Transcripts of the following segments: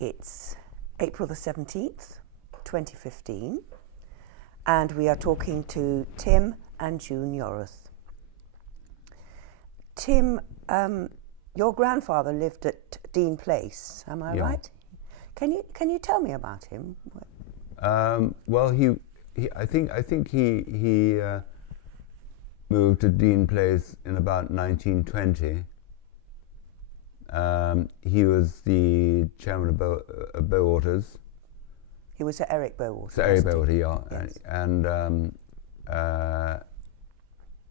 It's April the 17th, 2015, and we are talking to Tim and June Yorath. Tim, your grandfather lived at Dean Place, am I right? Can you tell me about him? Well, I think he moved to Dean Place in about 1920. He was the chairman of Bowaters. He was Sir Eric Bowaters. Sir Eric Bowaters, yeah. Yes. And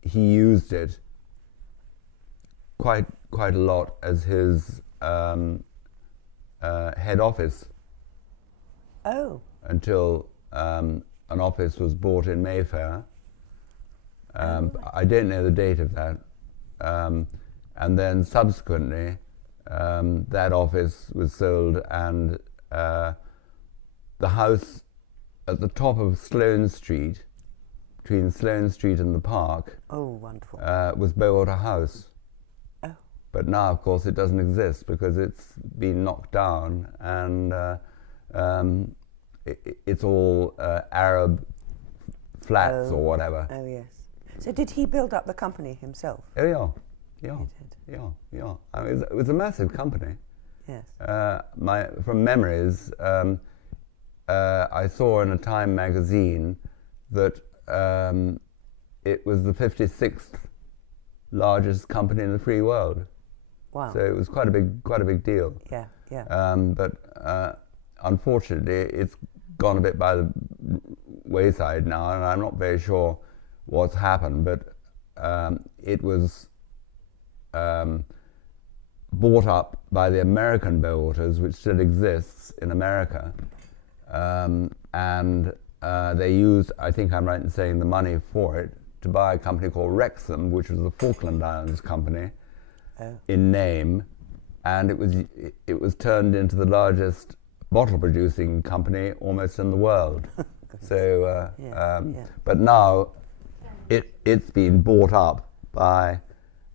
he used it quite a lot as his head office. Oh. Until an office was bought in Mayfair. I don't know the date of that. And then subsequently, that office was sold, and the house at the top of Sloane Street, between Sloane Street and the park, wonderful, was Bowater House. Oh. But now, of course, it doesn't exist because it's been knocked down, and it's all Arab flats or whatever. Oh, yes. So did he build up the company himself? Oh, yeah. He did. Yeah. I mean, it was a massive company. Yes. From memories, I saw in a Time magazine that it was the 56th largest company in the free world. Wow. So it was quite a big deal. Yeah. But unfortunately, it's gone a bit by the wayside now, and I'm not very sure what's happened. But it was bought up by the American Bowaters, which still exists in America, and they used, I think I'm right in saying, the money for it to buy a company called Wrexham, which was the Falkland Islands company in name, and it was turned into the largest bottle producing company almost in the world. So, but now it's been bought up by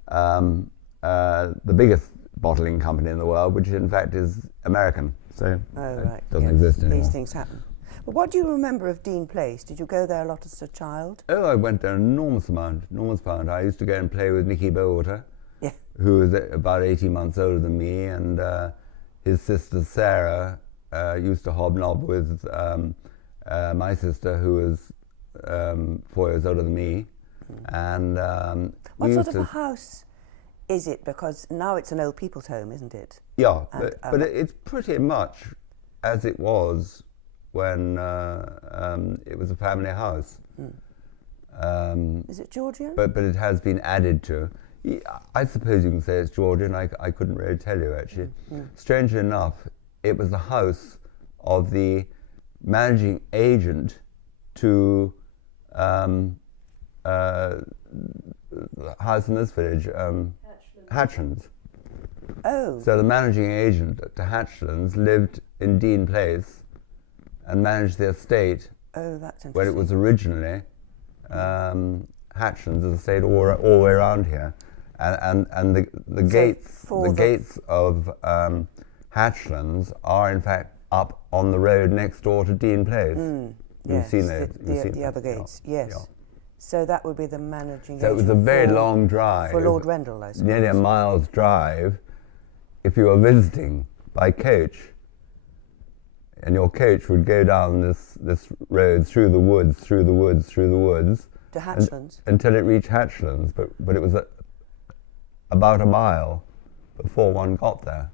the biggest bottling company in the world, which in fact is American. So it doesn't exist anymore. These things happen. But what do you remember of Dean Place? Did you go there a lot as a child? Oh, I went there an enormous amount. I used to go and play with Nicky Bowater, who was about 18 months older than me, and his sister Sarah used to hobnob with my sister, who was 4 years older than me. And what sort of a house is it? Because now it's an old people's home, isn't it? Yeah, but it's pretty much as it was when it was a family house. Is it Georgian? But it has been added to. I suppose you can say it's Georgian. I couldn't really tell you, actually. Strangely enough, it was the house of the managing agent to the house in this village, Hatchlands. Oh. So the managing agent to Hatchlands lived in Dean Place and managed the estate. Oh, that's interesting. When it was originally Hatchlands' estate all the way around here, and the gates of Hatchlands are in fact up on the road next door to Dean Place. You've seen the other gates. Yes. Yeah. So that would be the managing agent. So it was a very long drive. For Lord Rendell, I suppose. Nearly a mile's drive if you were visiting by coach. And your coach would go down this road through the woods. To Hatchlands? Until it reached Hatchlands. But it was about a mile before one got there.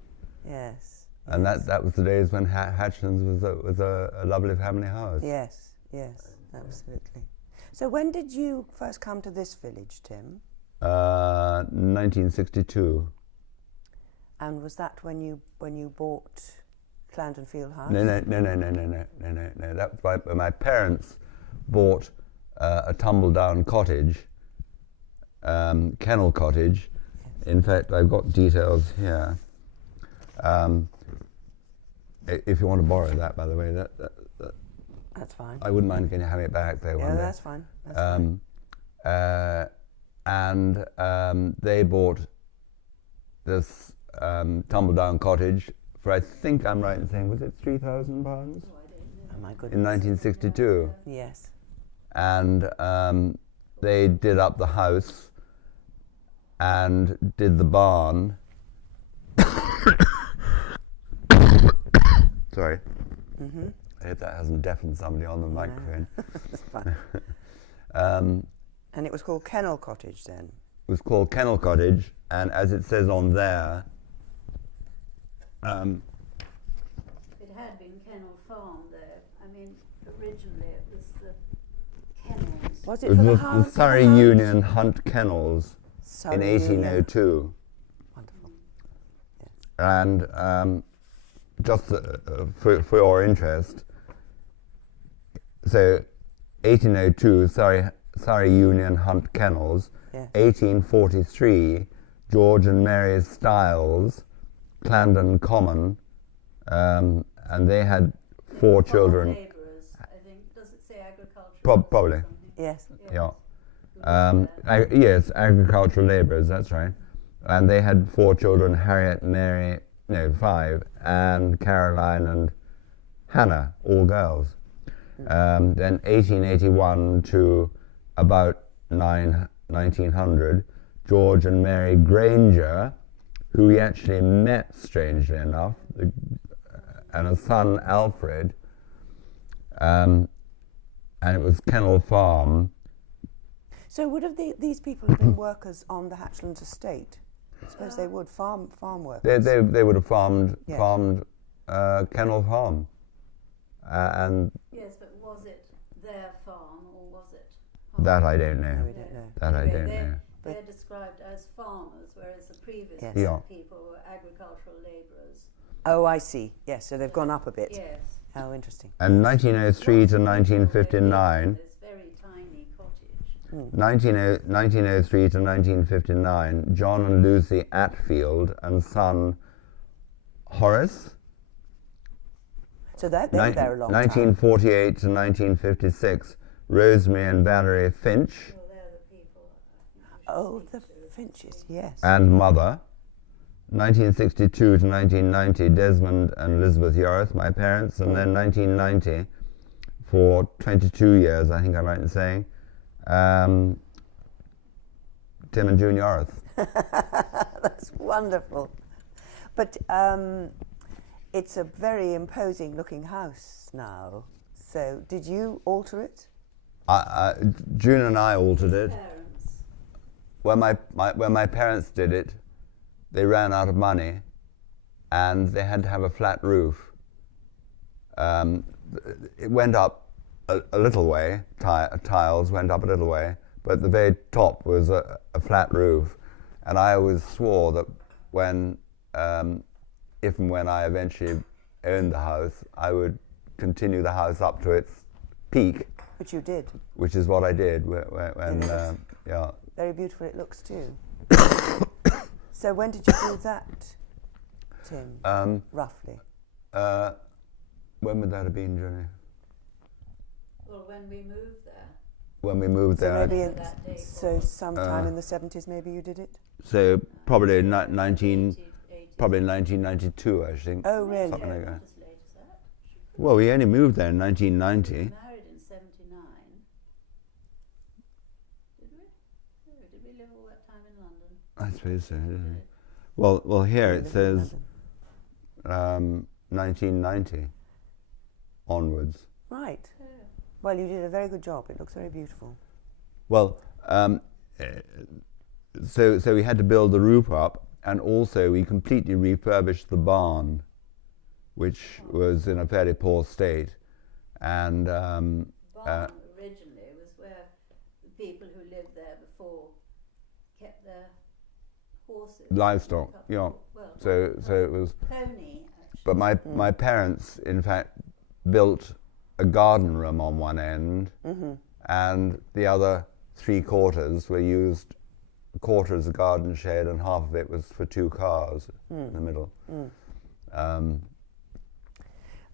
Yes. And that was the days when Hatchlands was a lovely family house. Yes, absolutely. So when did you first come to this village, Tim? 1962. And was that when you bought Clandon Field House? No. That was when my parents bought a tumble-down cottage, kennel cottage. In fact, I've got details here. If you want to borrow that, by the way, that's fine. I wouldn't mind having it back there one day. That's fine. And they bought this tumble-down cottage for for, I think I'm right in saying, was it £3,000 Oh my goodness. in 1962? Yes. And they did up the house and did the barn. Sorry. Mm-hmm. I hope that hasn't deafened somebody on the microphone. That's fine. And it was called Kennel Cottage then? It was called Kennel Cottage, and as it says on there, it had been Kennel Farm there. I mean, originally it was the kennels. Was it it for was the the house? Surrey Union Hunt Kennels in Surrey Union. 1802. Wonderful. Yes. And just for your interest, so 1802, Surrey Union Hunt Kennels, Yes. 1843, George and Mary Stiles, Clandon Common, and they had 4 children. Labourers, I think. Does it say agriculture? Probably. Yes. Yeah. Yes, agricultural labourers, that's right. And they had 4 children, Harriet, Mary, no, 5, Anne, Caroline and Hannah, all girls. Then 1881 to about 1900, George and Mary Granger, who we actually met, strangely enough, and a son, Alfred, and it was Kennel Farm. So would have these people have been workers on the Hatchlands estate? I suppose they would, farm workers. They would have farmed Yes. Kennel Farm, and Yes, but was it their farm or was it? that I don't know. No, we don't know. That I Anyway, don't know. They're described as farmers, whereas the previous Yes. Yeah. people were agricultural labourers. Oh, I see. Yes, so they've gone up a bit. Yes. Oh, interesting. And 1903 to 1959, This very tiny cottage. 1903 to 1959, John and Lucy Atfield and son Horace. So they were there a long time. 1948 to 1956, Rosemary and Valerie Finch Well, they're the people I think we should Oh, speak the to. Finches, yes. and mother. 1962 to 1990, Desmond and Elizabeth Yorath, my parents, and then 1990, for 22 years, I think I'm right in saying, Tim and June Yorath. That's wonderful. But it's a very imposing looking house now. So did you alter it? June and I altered it. Parents. When my parents did it, they ran out of money, and they had to have a flat roof. It went up a little way, tiles went up a little way, but the very top was a flat roof. And I always swore that if and when I eventually owned the house, I would continue the house up to its peak, Which you did. which is what I did when Yes. yeah. Very beautiful it looks too. So when did you do that, Tim, roughly? When would that have been, Johnny? Well, when we moved there. When we moved So there. maybe That day so sometime in the 70s maybe you did it? So probably 80. probably 1992, I think. Oh, really? Something like that. Not as late as that. Well, we only moved there in 1990. Married in 79. Did we? Oh, did we live all that time in London? I suppose so. Didn't we? Well, here it says 1990 onwards. Right. Well, you did a very good job. It looks very beautiful. Well, so we had to build the roof up, and also we completely refurbished the barn, which was in a fairly poor state, and Barn originally was where the people who lived there before kept their horses. livestock. Yeah. Well, So it was. pony, actually. But my parents, in fact, built a garden room on one end, and the other 3/4 were used. A quarter as a garden shed, and half of it was for 2 cars in the middle.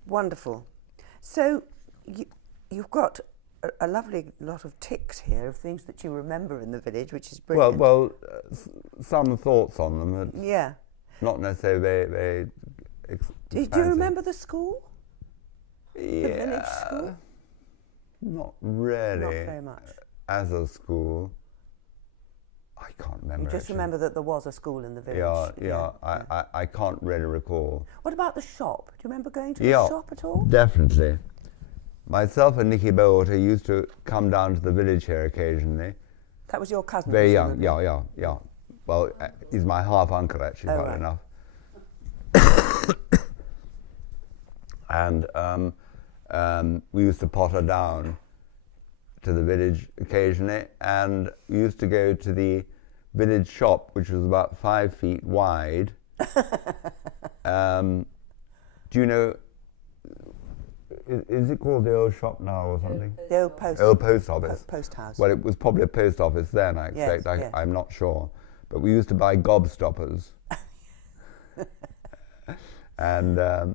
Wonderful. So you've got a lovely lot of ticks here of things that you remember in the village, which is brilliant. Well, some thoughts on them, but Yeah. not necessarily very Do you remember the school? Yeah. The village school? Not really. Not very much. As a school, I can't remember. You just actually. remember that there was a school in the village. Yeah. I can't really recall. What about the shop? Do you remember going to the shop at all? Definitely. Myself and Nicky Bowater used to come down to the village here occasionally. That was your cousin? Very young, presumably? yeah. Well, he's my half uncle actually, Oh, funny right. enough. And we used to potter down to the village occasionally, and we used to go to the village shop, which was about 5 feet wide. Do you know? Is it called the old shop now or something? The old post. Old post office. Post house. Well, it was probably a post office then, I expect. Yes. I'm not sure. But we used to buy gobstoppers. And there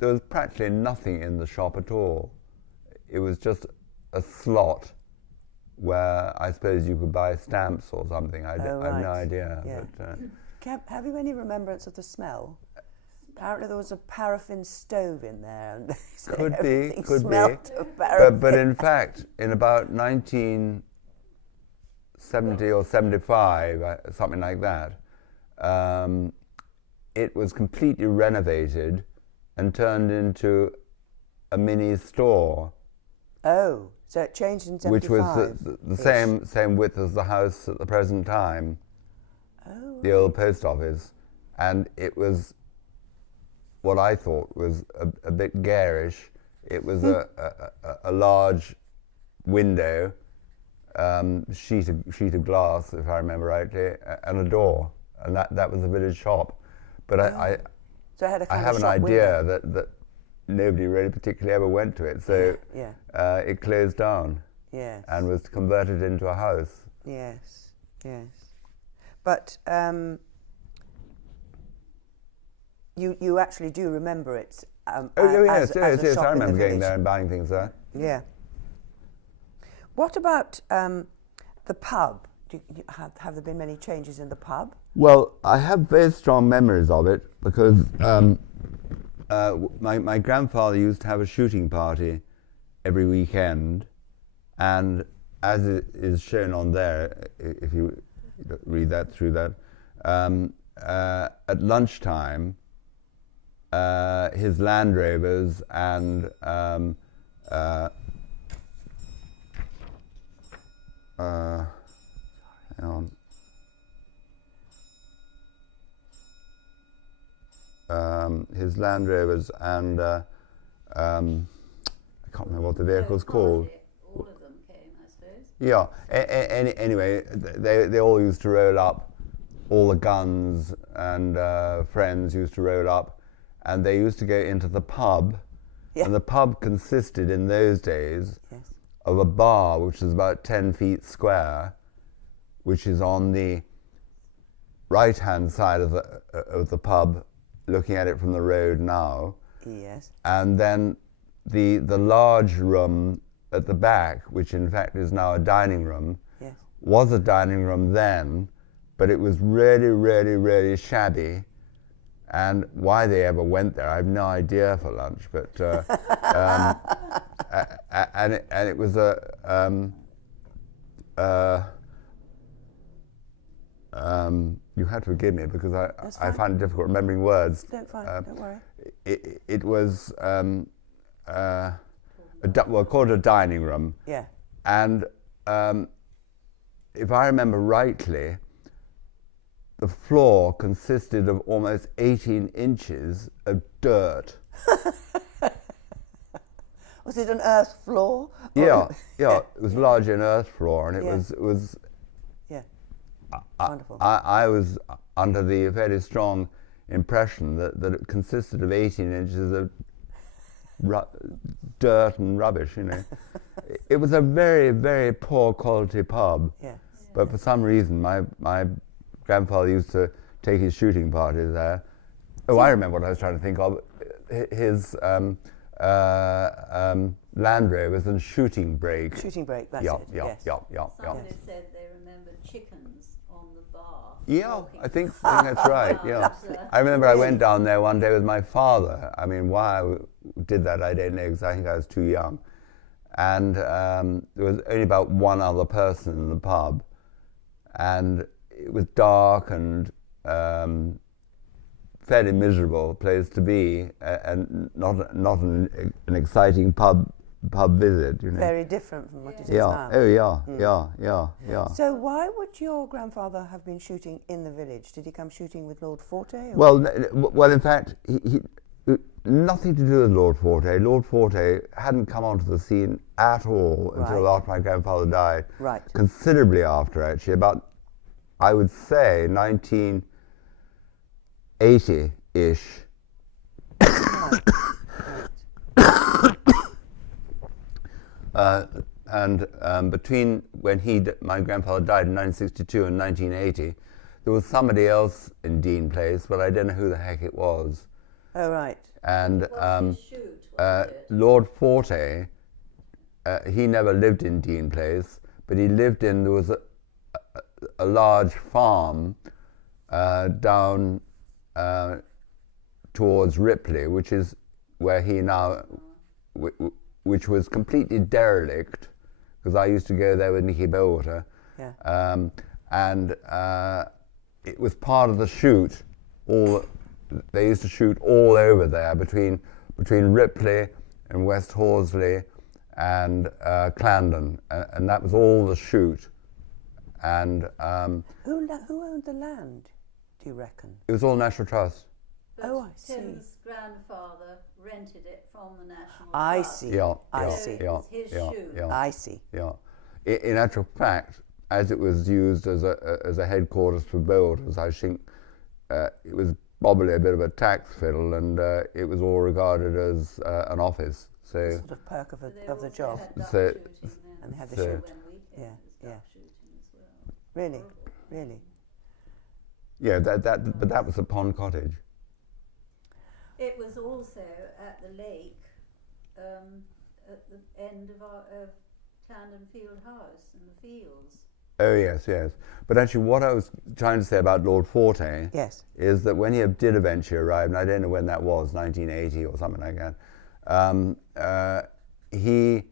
was practically nothing in the shop at all. It was just a slot where I suppose you could buy stamps or something. I have no right. idea. Yeah. But, Have you any remembrance of the smell? Apparently there was a paraffin stove in there, and Could be, everything could be. smelt of paraffin. but in fact, in about 1970 or 75, something like that, it was completely renovated and turned into a mini store, Oh, so it changed in 75. which was the same width as the house at the present time, the old post office, and it was what I thought was a bit garish. It was a large window, sheet of glass, if I remember rightly, and a door, and that was the village shop. But So it had a I kind have of an shop idea window. that nobody really particularly ever went to it, so it closed down Yes. and was converted into a house. Yes. But you actually do remember it. Yes, as a shop I in the remember going village. there and buying things there. Yeah. What about the pub? Have there been many changes in the pub? Well, I have very strong memories of it because my grandfather used to have a shooting party every weekend, and as it is shown on there, if you read that through that, at lunchtime, his Land Rovers and hang on. His Land Rovers and I can't remember what the vehicle's called. All of them came, I suppose. Yeah. Anyway, they all used to roll up. All the guns and friends used to roll up, and they used to go into the pub. Yeah. And the pub consisted in those days Yes. of a bar which is about 10 feet square, which is on the right-hand side of the pub, looking at it from the road now. Yes. And then the large room at the back, which in fact is now a dining room, Yes. was a dining room then, but it was really, really, really shabby. And why they ever went there, I have no idea for lunch. But and it was you had to forgive me because I find it difficult remembering words. Don't worry. It was called a dining room. Yeah. And if I remember rightly, the floor consisted of almost 18 inches of dirt. Was it an earth floor? Yeah. It was largely an earth floor, and it was. Yeah. Wonderful. I was under the fairly strong impression that it consisted of 18 inches of dirt and rubbish, you know. It was a very, very poor quality pub. Yeah. But for some reason, my grandfather used to take his shooting parties there. Oh, I remember what I was trying to think of. His Land Rovers and shooting brake. Shooting brake, that's Yeah. it. Yes. Somebody said they remembered chickens on the bar Yeah, walking. I think that's right. Yeah, I remember I went down there one day with my father. I mean, why I did that, I don't know, because I think I was too young. And there was only about one other person in the pub, and it was dark and fairly miserable place to be, and not an exciting pub visit, you know. Very different from what it is Yeah. now. Oh yeah. Yeah. So why would your grandfather have been shooting in the village? Did he come shooting with Lord Forte? Or? Well, in fact, he nothing to do with Lord Forte. Lord Forte hadn't come onto the scene at all until Right. after my grandfather died. Right. Considerably after, actually, about, I would say, 1980-ish. Right. And between when my grandfather died in 1962 and 1980, there was somebody else in Dean Place, but I don't know who the heck it was. Oh, right. And It was his shoot, wasn't it? Lord Forte, he never lived in Dean Place, but he lived in, there was a large farm down towards Ripley, which is where he now, which was completely derelict, because I used to go there with Nicky Bowater. Yeah. And it was part of the shoot. They used to shoot all over there between Ripley and West Horsley and Clarendon, and that was all the shoot. And Who owned the land, do you reckon? it was all National Trust. But Oh, I see. Tim's grandfather rented it from the National I Trust. see. Yeah, I yeah, see. It yeah, was his yeah, shoot. yeah. I see. Yeah, in actual fact, as it was used as a headquarters for builders, I think it was probably a bit of a tax fiddle, and it was all regarded as an office. So, Sort of perk of But they the also job. had duck So- shooting then. And they had the So- shoot. When we came, Yeah, there was duck yeah. shooting as well. Really, Horrible. really. yeah, but that was a pond cottage. It was also at the lake, at the end of Clarendon Field House in the fields. Oh yes. But actually, what I was trying to say about Lord Forte Yes. is that when he did eventually arrive, and I don't know when that was, 1980 or something like that, he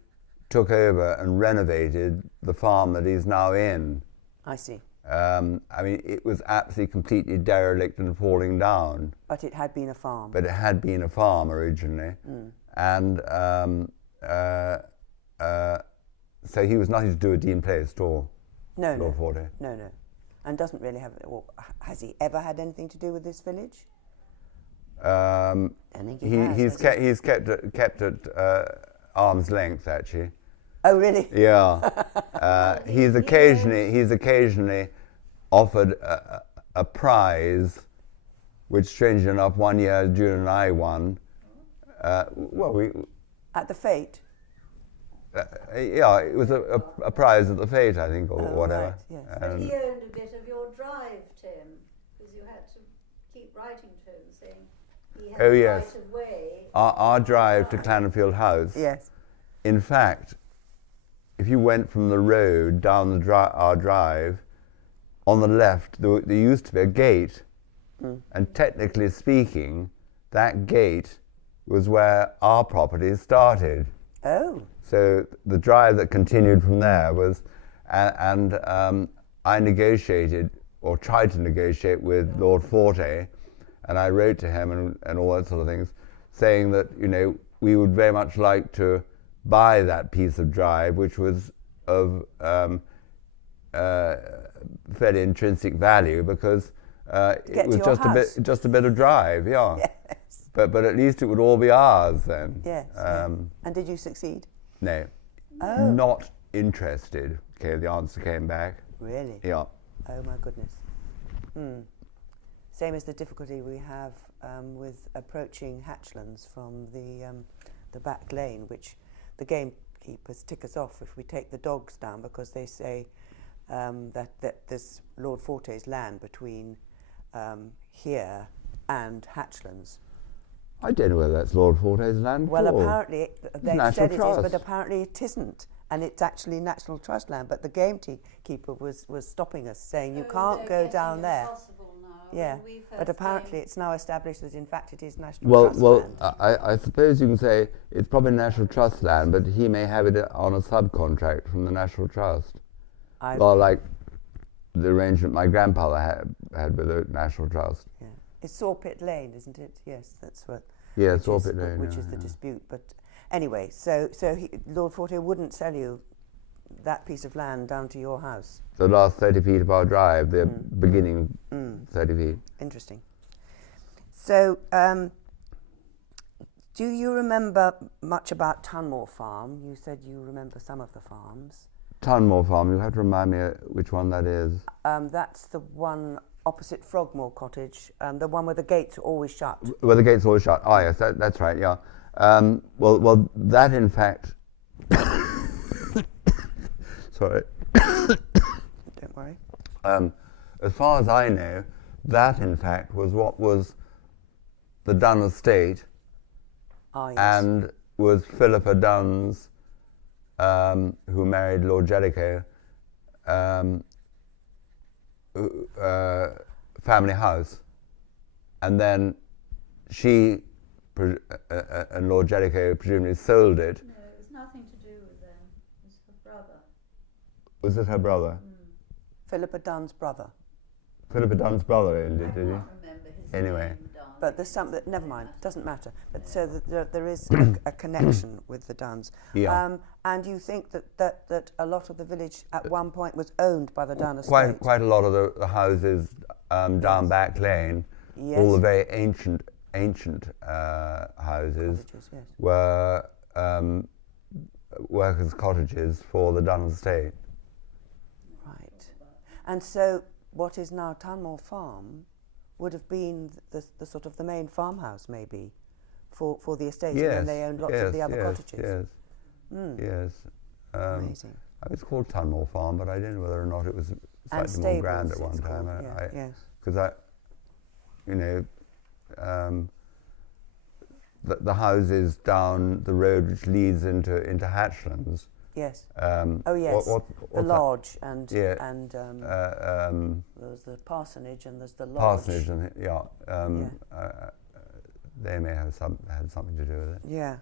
took over and renovated the farm that he's now in. I see. I mean, it was absolutely completely derelict and falling down, But it had been a farm. but it had been a farm originally, and so he was nothing to do with Dean Place at all, No, Lord no. Forte. No. And doesn't really have, or has he ever had anything to do with this village? I think he has, He's kept at arm's length, actually. Oh, really? Yeah, he's occasionally offered a prize, which, strangely enough, one year June and I won. At the fete? Yeah, it was a prize at the fete, I think, or whatever. Right, yes. But he owned a bit of your drive, Tim, because you had to keep writing to him saying he had Oh, the yes. right of way. Our drive to Clanfield House. Yes. In fact, if you went from the road down our drive, on the left there used to be a gate, and technically speaking, that gate was where our property started. Oh. So the drive that continued from there was, and I negotiated or tried to negotiate with Lord Forte, and I wrote to him and all that sort of things, saying that, you know, we would very much like to buy that piece of drive, which was of fairly intrinsic value, because it was just a bit of drive, yeah. Yes. But at least it would all be ours then. Yes. And did you succeed? No, Oh. not interested. Okay, the answer came back. Really? Yeah. Oh, my goodness. Same as the difficulty we have with approaching Hatchlands from the back lane, which the gamekeepers tick us off if we take the dogs down, because they say that there's Lord Forte's land between here and Hatchlands. I don't know whether that's Lord Forte's land. Well, or apparently they've National said it is, Trust. but apparently it isn't. and it's actually National Trust land. But the gamekeeper was stopping us, saying you can't they're go getting down there. impossible now. Yeah, When we but first apparently came- it's now established that in fact it is National Well, Trust land. I suppose you can say it's probably National Trust land, but he may have it on a subcontract from the National Trust. Well, like the arrangement my grandfather had with the National Trust. Yeah. It's Sawpit Lane, isn't it? Yes, that's what. Yeah, which Sawpit is, Lane. which yeah, is the yeah. dispute. But anyway, so Lord Forte wouldn't sell you that piece of land down to your house. The last 30 feet of our drive, the beginning 30 feet. Interesting. So, do you remember much about Tunmore Farm? You said you remember some of the farms. Tunmore Farm, you have to remind me which one that is. That's the one opposite Frogmore Cottage, the one where the gates are always shut. Well, the gate's always shut. Oh, yes, that's right, yeah. Well, that in fact... Sorry. Don't worry. As far as I know, that in fact was what was the Dunn estate, Ah, yes. and was Philippa Dunn's, who married Lord Jellicoe, family house. And then she and Lord Jellicoe presumably sold it. No, it was nothing to do with them. It was her brother. Was it her brother? Philippa Dunn's brother. Philippa Dunn's brother, I did can't he? remember his Anyway. name, Don. But there's some that, never mind, doesn't matter. But so that there is a connection with the Dunns. Yeah. And you think that a lot of the village at one point was owned by the Dunn estate? Quite a lot of the houses down Back Lane, Yes. all the very ancient houses, Cottages, yes. were workers' cottages for the Dunn estate. Right. And so what is now Tunmore Farm would have been the sort of the main farmhouse maybe for the estate, and then they owned lots of the other cottages. Yes. Amazing. It was called Tunmore Farm, but I don't know whether or not it was slightly more grand at one it's time. called, yes. Because the houses down the road which leads into Hatchlands. Yes. Oh yes. the lodge and Yeah. and there's the parsonage and there's the lodge. Parsonage and they may have had something to do with it. Yeah.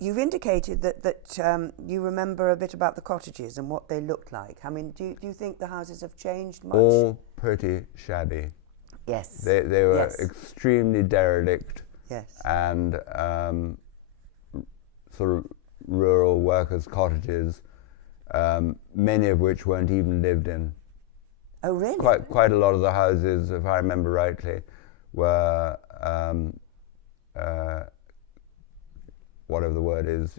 You've indicated that you remember a bit about the cottages and what they looked like. I mean, do you think the houses have changed much? All pretty shabby. Yes. They were Yes. extremely derelict. Yes. And sort of rural workers' cottages, many of which weren't even lived in. Oh, really? Quite a lot of the houses, if I remember rightly, were whatever the word is,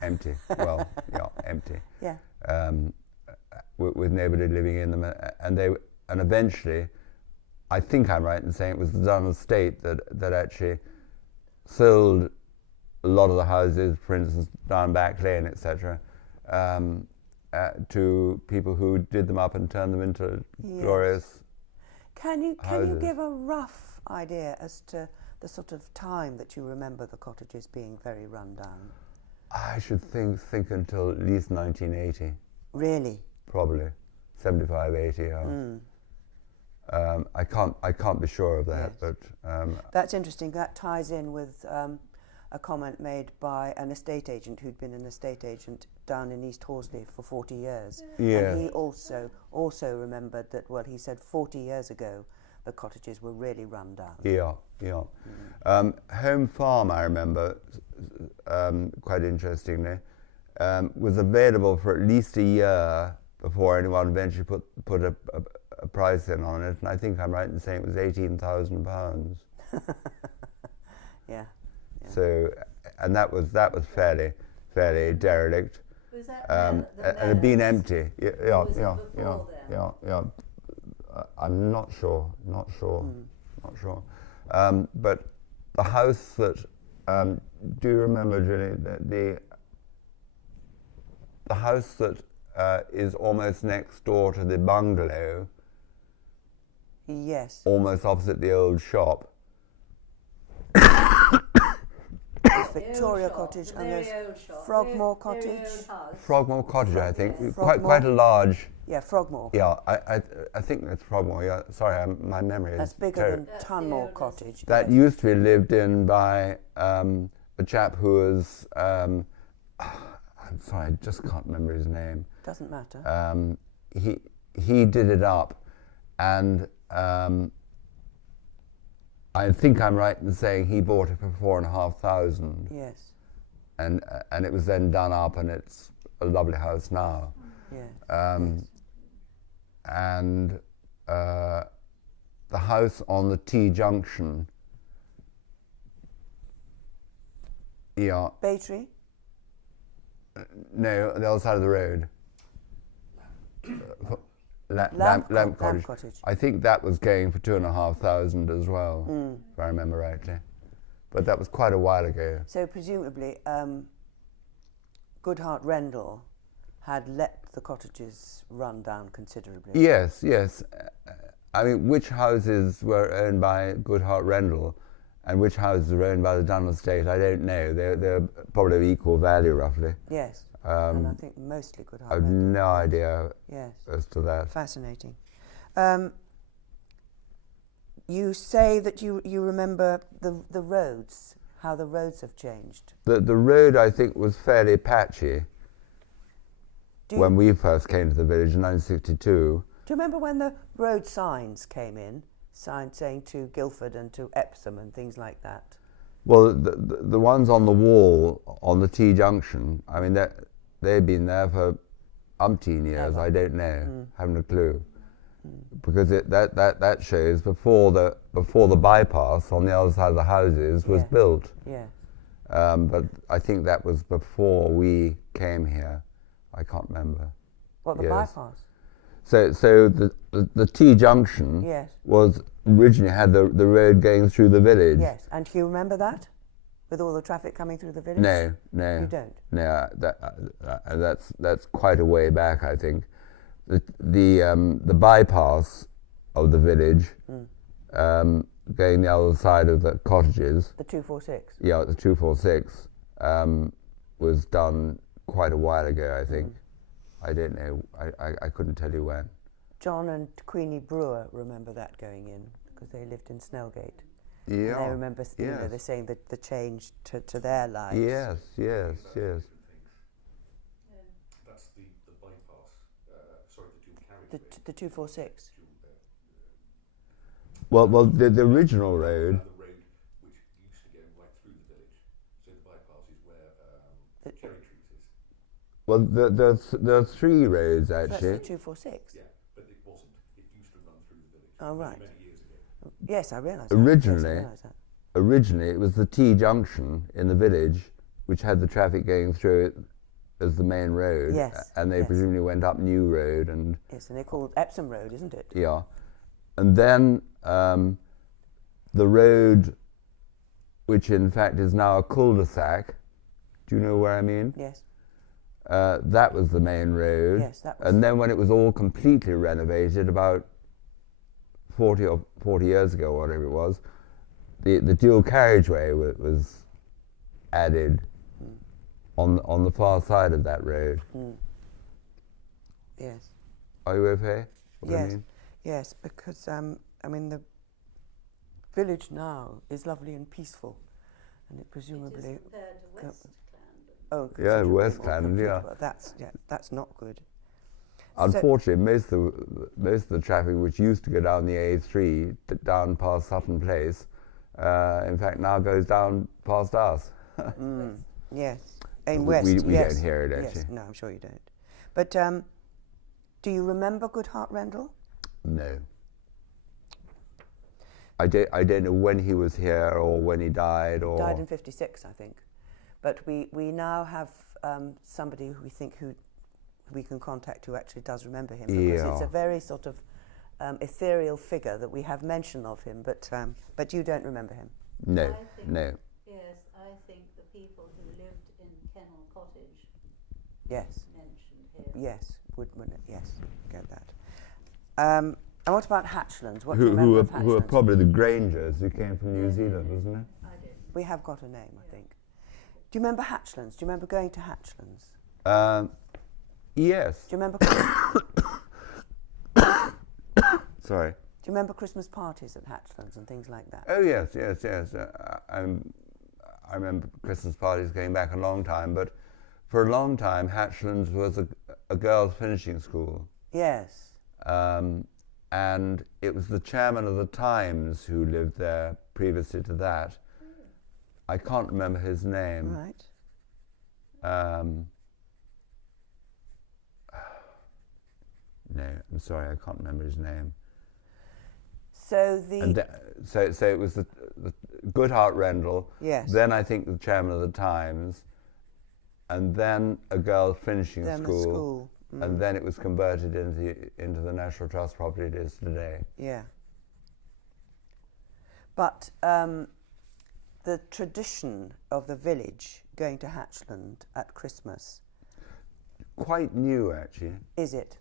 empty. Well, yeah, empty. Yeah. With nobody living in them, and eventually, I think I'm right in saying it was the Dunn estate that actually sold a lot of the houses, for instance, down Back Lane, etc., to people who did them up and turned them into glorious Can you houses. give a rough idea as to the sort of time that you remember the cottages being very run down? I should think until at least 1980, Really? probably 75, 80. I can't be sure of that, Yes. but That's interesting. That ties in with a comment made by an estate agent who'd been an estate agent down in East Horsley for 40 years. Yeah. And he also remembered that, well, he said 40 years ago the cottages were really run down. yeah. Home Farm, I remember, quite interestingly, was available for at least a year before anyone eventually put a price in on it, and I think I'm right in saying it was £18,000. Yeah. So, and that was fairly derelict, Was that and the had been Meadows? empty. was it before then? Yeah. I'm not sure. But the house that do you remember, Julie, the house that is almost next door to the bungalow, Yes. almost opposite the old shop? the Victoria old shop, Cottage, the and very there's old shop, Frogmore very Cottage. old house. Frogmore Cottage, I think. Yes. Quite a large. Yeah, Frogmore. Yeah, I think it's Frogmore. Yeah, sorry, my memory That's is bigger terrible. than That's Tunmore the Cottage. That yes. used to be lived in by a chap who was. I'm sorry, I just can't remember his name. Doesn't matter. He did it up, and I think I'm right in saying he bought it for $4,500. Yes. And it was then done up, and it's a lovely house now. Yes. Yes. And the house on the T junction. Yeah. Baytree? No, the other side of the road. Lamp Cottage. I think that was going for $2,500 as well, if I remember rightly. But that was quite a while ago. So presumably, Goodhart Rendell had let the cottages run down considerably. Yes, yes. I mean, which houses were owned by Goodhart Rendell and which houses were owned by the Dunn estate, I don't know. They're probably of equal value, roughly. Yes. And I think mostly Goodhart I have Rendell. no idea Yes. as to that. Fascinating. You say that you remember the roads, how the roads have changed. The road, I think, was fairly patchy when we first came to the village in 1962. Do you remember when the road signs came in? Signs saying to Guildford and to Epsom and things like that? Well, the ones on the wall on the T junction, I mean, they've been there for umpteen years. Ever. I don't know, haven't a clue. Because that shows before the bypass on the other side of the houses was built. Yeah. But I think that was before we came here. I can't remember. What, the bypass? So the T junction was originally had the road going through the village. Yes, and do you remember that? With all the traffic coming through the village? No. You don't? No, that's quite a way back, I think. The bypass of the village, going the other side of the cottages. The 246? Yeah, the 246 was done quite a while ago, I think. I don't know. I couldn't tell you when. John and Queenie Brewer remember that going in because they lived in Snellgate. Yeah. And they remember, you know, they're saying that the change to their lives. Yes. That's the bypass. Sorry, the dual carriageway. The 246. Well, the original road. The road which used to go right through the village. So the bypass is where Cherry Trees is. Well, there are three roads actually. That's the 246. Yeah, but it wasn't. It used to run through the village. Oh, right. Many years ago. Yes, I realise that. Originally, it was the T junction in the village, which had the traffic going through it as the main road. Yes. And they presumably went up New Road and. Yes, and they're called Epsom Road, isn't it? Yeah. And then the road, which in fact is now a cul-de-sac. Do you know where I mean? Yes. That was the main road. Yes, that was. And then when it was all completely renovated, about 40 years ago, whatever it was, the dual carriageway was added on the far side of that road. Yes. Are you okay? What yes. I mean? Yes, because I mean the village now is lovely and peaceful, and it presumably. It is compared to West Clarendon. Oh, Yeah, considerably West more Clarendon, yeah. comfortable. That's not good. Unfortunately, most of the traffic which used to go down the A3 down past Sutton Place, in fact now goes down past us. Yes, in we West. We yes. don't hear it actually. Yes, no, I'm sure you don't. But do you remember Goodhart Rendell? No. I don't know when he was here or when he died. Or Died in '56, I think. But we now have somebody who we think who we can contact who actually does remember him, because it's a very sort of ethereal figure that we have mention of him, but you don't remember him. No. Yes, I think the people who lived in Kennel Cottage. Yes. Mentioned him. Yes, wouldn't it? Yes, get that. And what about Hatchlands? What do you Who remember of were Hatchlands? probably the Grangers who came from New Zealand, wasn't it? I did. We have got a name, I think. Do you remember Hatchlands? Do you remember going to Hatchlands? Yes. Do you remember? Sorry. Do you remember Christmas parties at Hatchlands and things like that? Oh yes, yes, yes. I remember Christmas parties going back a long time, but for a long time, Hatchlands was a girls' finishing school. Yes. And it was the chairman of the Times who lived there previously to that. I can't remember his name. Right. No, I'm sorry, I can't remember his name. So So it was the Goodhart Rendell. Yes. Then I think the chairman of the Times, and then a girls' finishing then school. the school. And then it was converted into the National Trust property it is today. Yeah. But the tradition of the village going to Hatchland at Christmas, Quite new, actually. is it?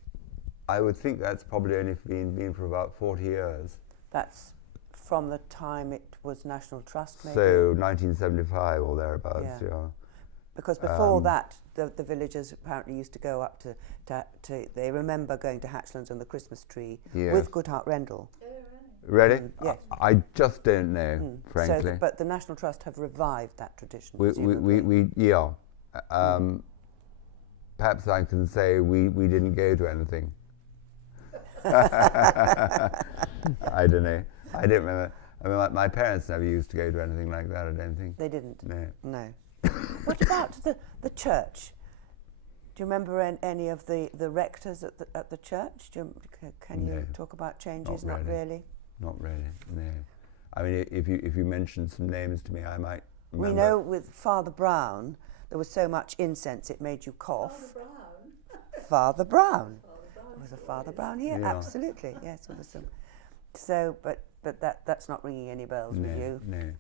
I would think that's probably only been for about 40 years. That's from the time it was National Trust, maybe? So 1975 or thereabouts, Yeah. yeah. Because before that, the villagers apparently used to go up to they remember going to Hatchlands and the Christmas tree Yes. with Goodhart Rendell. Ready? Yes. I just don't know, frankly. But the National Trust have revived that tradition. Yeah. Perhaps I can say we didn't go to anything. I don't know. I don't remember. I mean, my parents never used to go to anything like that, I don't think. They didn't? No. No. What about the church? Do you remember any of the rectors at the church? Can you No. talk about changes? Not Not really. really. Not really, no. I mean, if you mention some names to me, I might remember. We know with Father Brown, there was so much incense it made you cough. Father Brown. Was a Father Brown here? Yeah. Absolutely, yes. There was some. So, but that's not ringing any bells with you. No.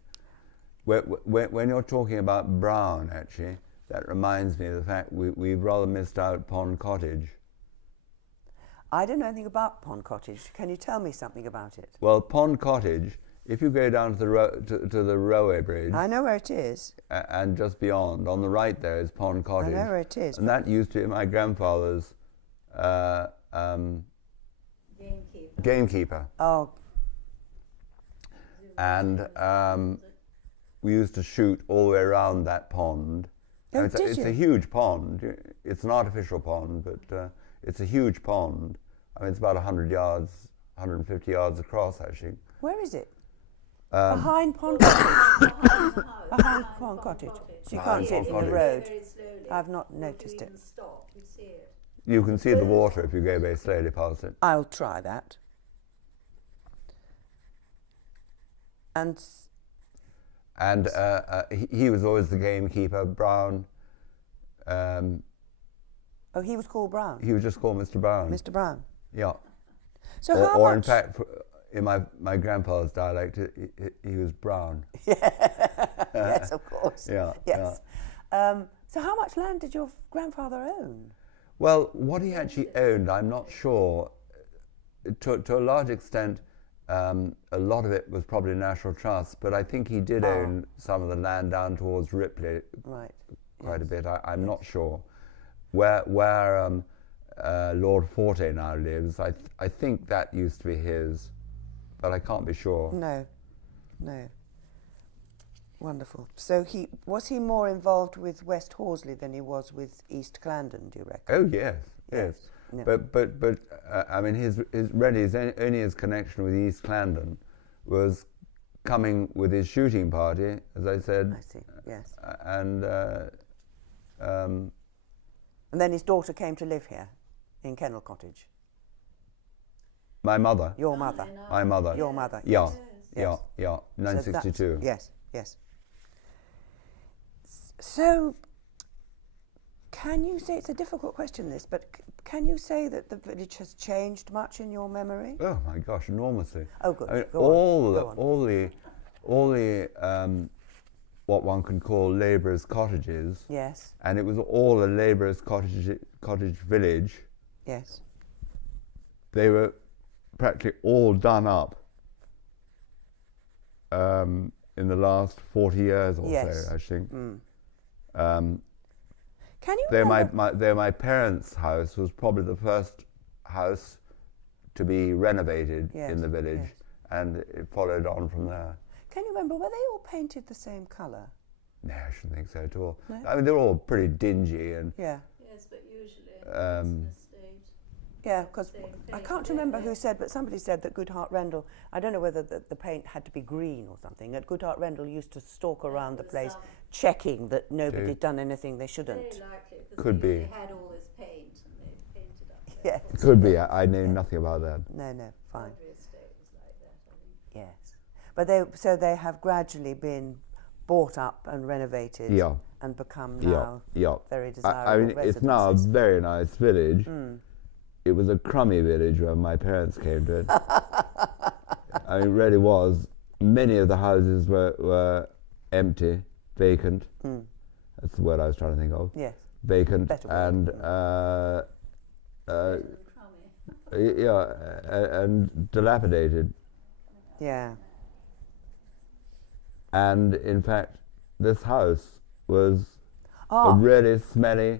When you're talking about Brown, actually, that reminds me of the fact we've rather missed out Pond Cottage. I don't know anything about Pond Cottage. Can you tell me something about it? Well, Pond Cottage, if you go down to the railway bridge, I know where it is. And just beyond, on the right there is Pond Cottage. I know where it is. And that used to be my grandfather's gamekeeper. Oh, And we used to shoot all the way around that pond. Oh, And it's did a you? huge pond. It's an artificial pond, but it's a huge pond. I mean, it's about 100 yards, 150 yards across, actually. where is it? Behind Pond Cottage. Behind Pond Cottage. So you can't see it from the road. I've not noticed it. You can see the water if you go very slowly past it. I'll try that. And he was always the gamekeeper, Brown. he was called Brown. He was just called Mr. Brown. Mr. Brown. Yeah. So how Or in much? fact, in my grandfather's dialect, he was Brown. Yes, of course. Yeah. Yes. So how much land did your grandfather own? Well, what he actually owned, I'm not sure. To a large extent, a lot of it was probably National Trust, but I think he did own some of the land down towards Ripley, Right. quite a bit. I'm not sure. Where Lord Forte now lives, I think that used to be his, but I can't be sure. No. Wonderful. So was he more involved with West Horsley than he was with East Clandon, do you reckon? Oh yes. Yeah. But I mean, his only his connection with East Clandon was coming with his shooting party, as I said. I see. Yes. And then his daughter came to live here, in Kennel Cottage. my mother, Your mother. my mother, Your mother. yeah, Yes. yeah, So 1962. yes. So, can you say, it's a difficult question this, but can you say that the village has changed much in your memory? Oh my gosh, enormously. Oh, good. I mean, Go on. all the what one can call labourers' cottages, Yes, and it was all a labourers' cottage village. yes. They were practically all done up in the last 40 years or Yes. so, I think. Can you remember? Though my parents' house was probably the first house to be renovated in the village, and it followed on from there. Can you remember, were they all painted the same colour? No, I shouldn't think so at all. No? I mean, they're all pretty dingy and. Yeah. Yes, but usually it's an estate. Yeah, because Same I paint, can't don't remember they? who said, but somebody said that Goodhart Rendell, I don't know whether the paint had to be green or something, that Goodhart Rendell used to stalk around the was place some- checking that nobody Do- had done anything they shouldn't. Very likely, because Could they be. usually had all this paint and they painted up their Yes. Could be. I know nothing about that. No, fine. Every estate was like that, I think. Yes. But they have gradually been bought up and renovated Yeah. and become Yeah. now Yeah. very desirable I mean, it's now a residences. very nice village. Mm. It was a crummy village when my parents came to it. I mean, it really was. Many of the houses were empty, vacant. Mm. That's the word I was trying to think of. Yes. Vacant Better word. and Better than crummy. and dilapidated. Yeah. And in fact, this house was a Oh, really smelly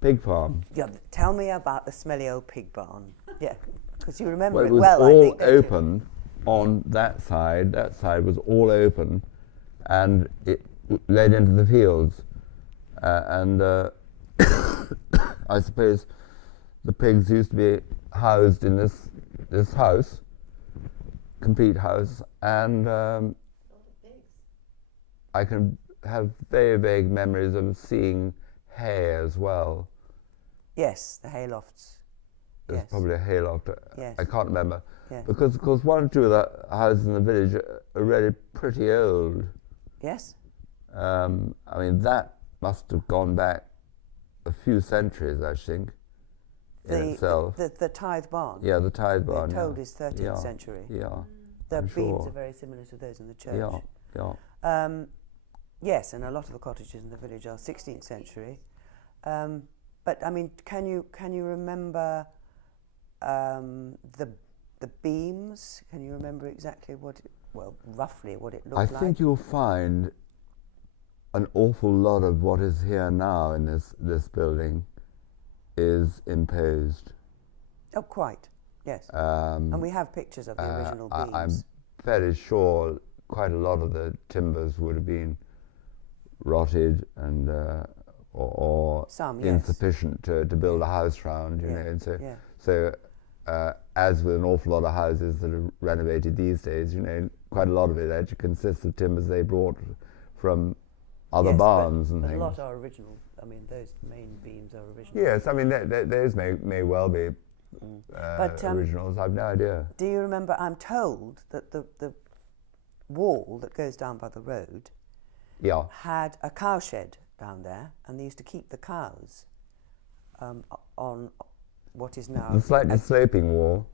pig farm. yeah, tell me about the smelly old pig barn. Yeah, because you remember Well, it it was well, I all think. don't you? open on that side. That side was all open, and it led into the fields. And I suppose the pigs used to be housed in this house, complete house, and A lot of pigs. I can have very vague memories of seeing hay as well. Yes, the haylofts. There's Yes. probably a hayloft. Yes. I can't remember. Yes. Because, of course, one or two of the houses in the village are really pretty old. Yes. I mean, that must have gone back a few centuries, I think, in itself. The tithe barn. Yeah, the tithe barn. They're told is 13th Yeah. century. Yeah, The I'm beams sure. are very similar to those in the church. yeah, yeah. Yes, and a lot of the cottages in the village are 16th century. But I mean, can you remember the beams? Can you remember exactly roughly what it looked I like? think you'll find an awful lot of what is here now in this building is imposed. Oh, quite. Yes. Um, And we have pictures of the original beams. I'm fairly sure quite a lot of the timbers would have been rotted and or Some, yes. insufficient to build a house round, you Yeah, know. And yeah. so as with an awful lot of houses that are renovated these days, you know, quite a lot of it actually consists of timbers they brought from other Yes, barns but and a things. lot are original. I mean, those main beams are original. Yes, I mean those may well be But, originals. I've no idea. Do you remember? I'm told that the wall that goes down by the road Yeah. had a cow shed down there, and they used to keep the cows on what is now The slightly sloping wall,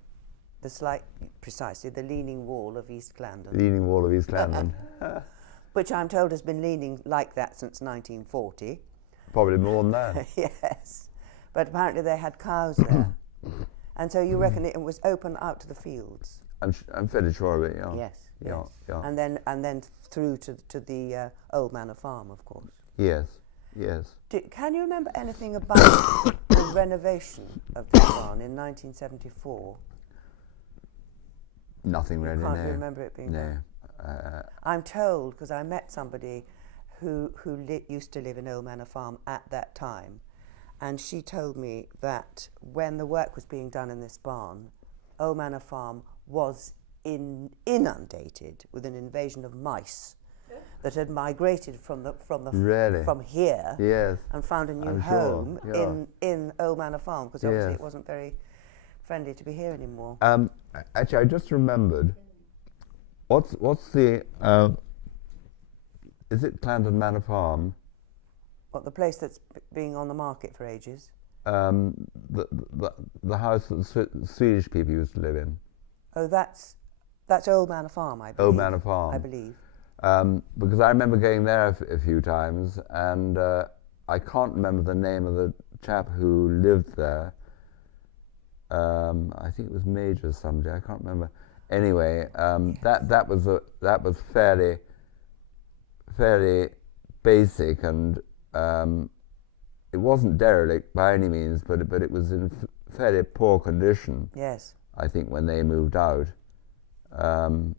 precisely the leaning wall of East Clandon, leaning wall of East London. which I'm told has been leaning like that since 1940. Probably more than that. Yes, but apparently they had cows there, and so you reckon it was open out to the fields? I'm fairly sure of it, yeah. Yes, Yeah, yes. yeah. And then through to the Old Manor Farm, of course. Yes, yes. Can you remember anything about the renovation of the barn in 1974? Nothing You really, can't no. remember it being No. done? I'm told, because I met somebody who used to live in Old Manor Farm at that time, and she told me that when the work was being done in this barn, Old Manor Farm was inundated with an invasion of mice that had migrated from Really? from here Yes. and found a new I'm sure, home yeah. in Old Manor Farm, because obviously Yes. it wasn't very friendly to be here anymore. Actually, I just remembered. What's the? Is it Clandon Manor Farm? What, the place that's being on the market for ages? The house that the Swedish people used to live in. Oh, that's Old Manor Farm, I believe. Old Manor Farm. I believe. Because I remember going there a few times, and I can't remember the name of the chap who lived there. I think it was Major somebody. I can't remember. Anyway, that was fairly basic and it wasn't derelict by any means, but it was in fairly poor condition. Yes. I think when they moved out, and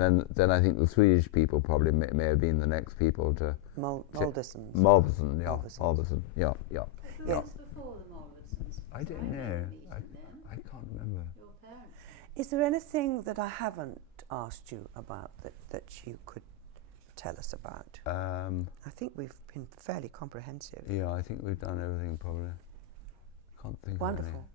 then I think the Swedish people probably may have been the next people to Moldesons. Malverson, yeah, Malversons. Malverson, yeah. Who Yeah. was before the Morrisons? I don't know. I can't remember. Your parents. Is there anything that I haven't asked you about that you could tell us about? I think we've been fairly comprehensive. Yeah, I think we've done everything probably. Can't think of any. Wonderful.